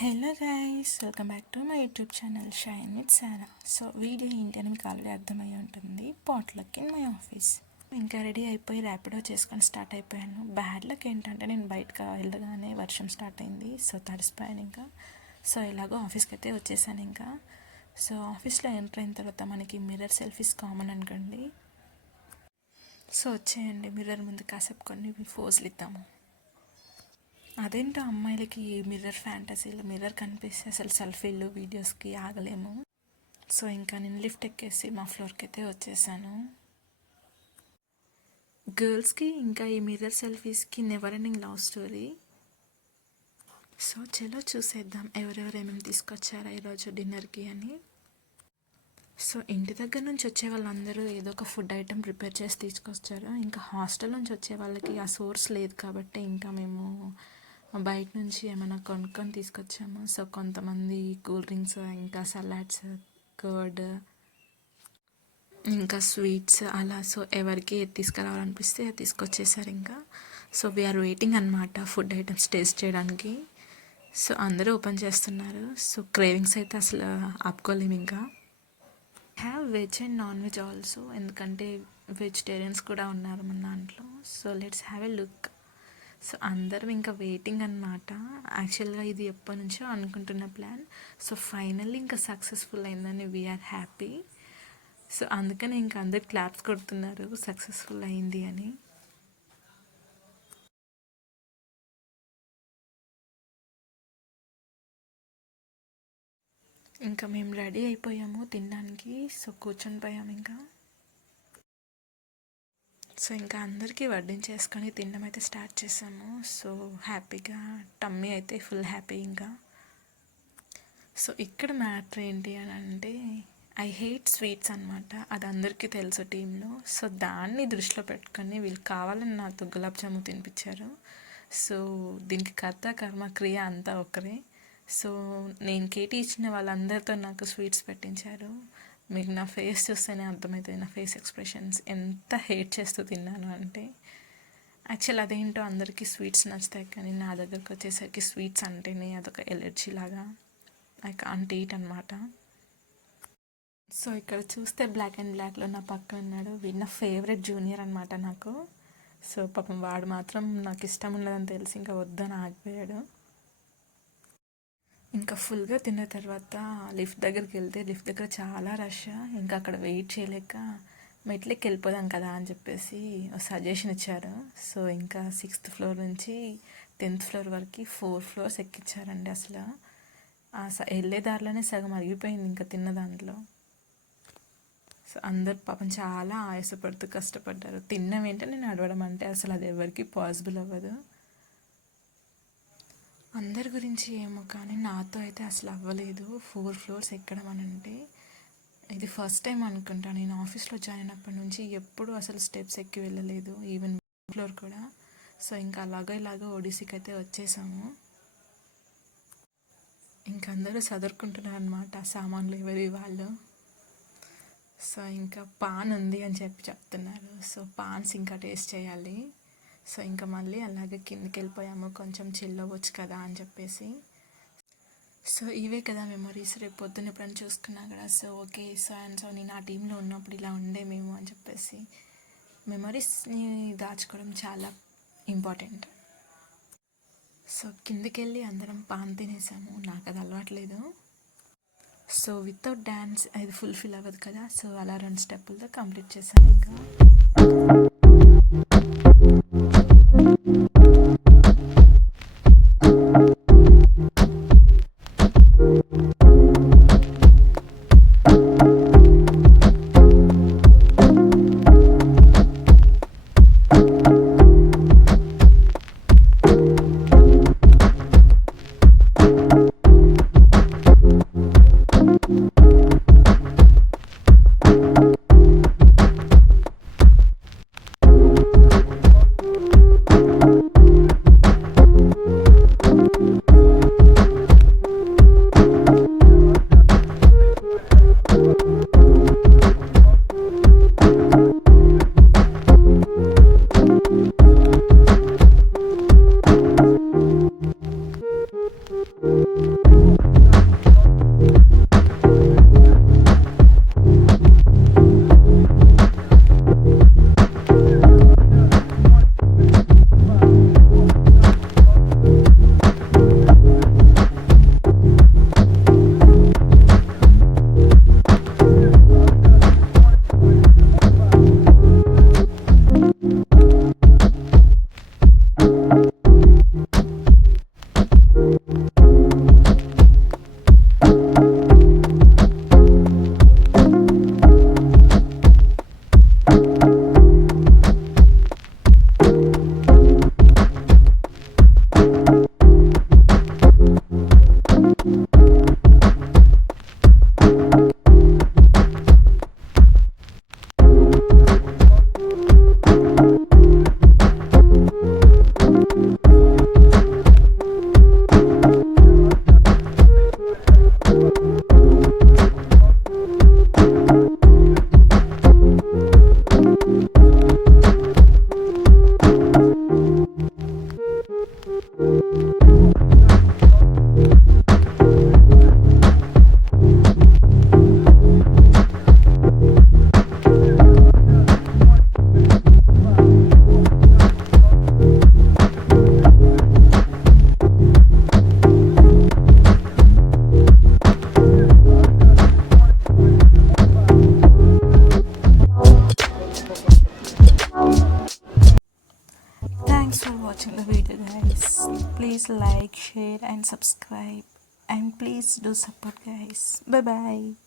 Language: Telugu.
Hello guys, welcome back to my YouTube channel shine with Sara. So video ఏంటి అని మీకు ఆల్రెడీ అర్థమయ్యి ఉంటుంది. Potluck in my office. ఇంకా రెడీ అయిపోయి ర్యాపిడో చేసుకొని స్టార్ట్ అయిపోయాను. బ్యాడ్ లక్ ఏంటంటే నేను బయటకు వెళ్ళగానే వర్షం స్టార్ట్ అయింది. సో తడిసిపోయాను ఇంకా. సో ఎలాగో ఆఫీస్కి అయితే వచ్చేసాను ఇంకా. సో ఆఫీస్లో ఎంటర్ అయిన తర్వాత మనకి మిర్రర్ సెల్ఫీస్ కామన్ అనుకోండి. సో వచ్చేయండి, మిర్రర్ ముందు కాసేపు కొన్ని ఫోజులు ఇద్దాము. అదేంటో అమ్మాయిలకి మిర్రర్ ఫ్యాంటసీలు, మిర్రర్ కనిపిస్తే అసలు సెల్ఫీలు వీడియోస్కి ఆగలేము. సో ఇంకా నేను లిఫ్ట్ ఎక్కేసి మా ఫ్లోర్కి అయితే వచ్చేసాను. గర్ల్స్కి ఇంకా ఈ మిర్రర్ సెల్ఫీస్కి never ending love story. So చలో చూసేద్దాం ఎవరెవరు ఏమేమి తీసుకొచ్చారా ఈరోజు డిన్నర్కి అని. సో ఇంటి దగ్గర నుంచి వచ్చే వాళ్ళందరూ ఏదో ఒక ఫుడ్ ఐటెం ప్రిపేర్ చేసి తీసుకొచ్చారు. ఇంకా హాస్టల్ నుంచి వచ్చే వాళ్ళకి ఆ సోర్స్ లేదు కాబట్టి ఇంకా మేము బయట నుంచి ఏమైనా కొనుక్కొని తీసుకొచ్చాము. సో కొంతమంది కూల్ డ్రింక్స్, ఇంకా సలాడ్స్, కర్డ్, ఇంకా స్వీట్స్ అలా. సో ఎవరికి ఏది తీసుకురావాలనిపిస్తే అది తీసుకొచ్చేసారు ఇంకా. సో వీఆర్ వెయిటింగ్ అనమాట ఫుడ్ ఐటమ్స్ టేస్ట్ చేయడానికి. సో అందరూ ఓపెన్ చేస్తున్నారు. సో క్రేవింగ్స్ అయితే అసలు ఆపుకోలేము ఇంకా. Have veg and non veg also, ఎందుకంటే వెజిటేరియన్స్ కూడా ఉన్నారు మన దాంట్లో. So let's have a look. So అందరం ఇంకా వెయిటింగ్ అనమాట. యాక్చువల్గా ఇది ఎప్పటి నుంచో అనుకుంటున్న ప్లాన్. సో ఫైనల్లీ ఇంకా సక్సెస్ఫుల్ అయిందని వీఆర్ హ్యాపీ. సో అందుకని ఇంకా అందరు క్లాప్స్ కొడుతున్నారు సక్సెస్ఫుల్ అయింది అని. ఇంకా మేము రెడీ అయిపోయాము తినడానికి. సో కూర్చొని పోయాము ఇంకా. సో ఇంకా అందరికీ వడ్డించేసుకొని తినడం అయితే స్టార్ట్ చేసాము. సో హ్యాపీగా టమ్మీ అయితే ఫుల్ హ్యాపీ ఇంకా. సో ఇక్కడ మ్యాటర్ ఏంటి అని అంటే ఐ హేట్ స్వీట్స్ అనమాట. అది అందరికీ తెలుసు టీంలో. సో దాన్ని దృష్టిలో పెట్టుకొని వీళ్ళు కావాలని నాతో గులాబ్ జాము తినిపించారు. సో దీనికి కర్త కర్మ క్రియ అంతా ఒకరే. సో నేను కేటీ ఇచ్చిన వాళ్ళందరితో నాకు స్వీట్స్ పెట్టించారు. మీకు నా ఫేస్ చూస్తేనే అర్థమవుతుంది, నా ఫేస్ ఎక్స్ప్రెషన్స్ ఎంత హేట్ చేస్తూ తిన్నాను అంటే. యాక్చువల్ అదేంటో అందరికీ స్వీట్స్ నచ్చుతాయి, కానీ నా దగ్గరకు వచ్చేసరికి స్వీట్స్ అంటేనే అదొక ఎలర్జీ లాగా. ఐ కాంట్ ఈట్ అనమాట. సో ఇక్కడ చూస్తే బ్లాక్ అండ్ బ్లాక్లో నా పక్కన ఉన్నాడు. వీడు నా ఫేవరెట్ జూనియర్ అనమాట నాకు. సో పాపం వాడు మాత్రం నాకు ఇష్టం ఉండదని తెలిసి ఇంకా వద్దని ఆగిపోయాడు. ఇంకా ఫుల్గా తిన్న తర్వాత లిఫ్ట్ దగ్గరికి వెళ్తే లిఫ్ట్ దగ్గర చాలా రష్. ఇంకా అక్కడ వెయిట్ చేయలేక మెట్లకి వెళ్ళిపోదాం కదా అని చెప్పేసి సజెషన్ ఇచ్చారు. సో ఇంకా 6th ఫ్లోర్ నుంచి 10th ఫ్లోర్ వరకు 4 ఫ్లోర్స్ ఎక్కించారండి. అసలు వెళ్ళే దారిలోనే సగం అరిగిపోయింది ఇంకా తిన్న దాంట్లో. సో అందరు పాపం చాలా ఆయాసపడుతూ కష్టపడ్డారు. తిన్న వెంటనే నడవడం అంటే అసలు అది ఎవరికి పాసిబుల్ అవ్వదు. అందరి గురించి ఏమో కానీ నాతో అయితే అసలు అవ్వలేదు 4 ఫ్లోర్స్ ఎక్కడం అని అంటే. ఇది ఫస్ట్ టైం అనుకుంటా నేను ఆఫీస్లో జాయిన్ అయినప్పటి నుంచి ఎప్పుడు అసలు స్టెప్స్ ఎక్కి వెళ్ళలేదు, ఈవెన్ ఫ్లోర్ కూడా. సో ఇంకా ఇలాగో ఒడిసీకి అయితే వచ్చేసాము. ఇంకా అందరూ చదువుకుంటున్నారు అనమాట సామాన్లు ఎవరి వాళ్ళు. సో ఇంకా పాన్ ఉంది అని చెప్తున్నారు. సో పాన్స్ ఇంకా టేస్ట్ చేయాలి. సో ఇంకా మళ్ళీ అలాగే కిందికి వెళ్ళిపోయాము, కొంచెం చిల్ అవ్వచ్చు కదా అని చెప్పేసి. సో ఇవే కదా మెమరీస్, రేపు పొద్దున్న ఎప్పుడైనా చూసుకున్నా కదా. సో ఓకే, సో నేను ఆ టీంలో ఉన్నప్పుడు ఇలా ఉండే మేము అని చెప్పేసి మెమరీస్ని దాచుకోవడం చాలా ఇంపార్టెంట్. సో కిందికి వెళ్ళి అందరం పాన్ తినేసాము. నాకు అది అలవాట్లేదు. సో వితౌట్ డ్యాన్స్ అది ఫుల్ఫిల్ అవ్వదు కదా. సో అలా 2 స్టెప్పులతో కంప్లీట్ చేశాను ఇంకా. Thanks for watching the video, guys. Please like, share and subscribe, and please do support, guys. Bye bye.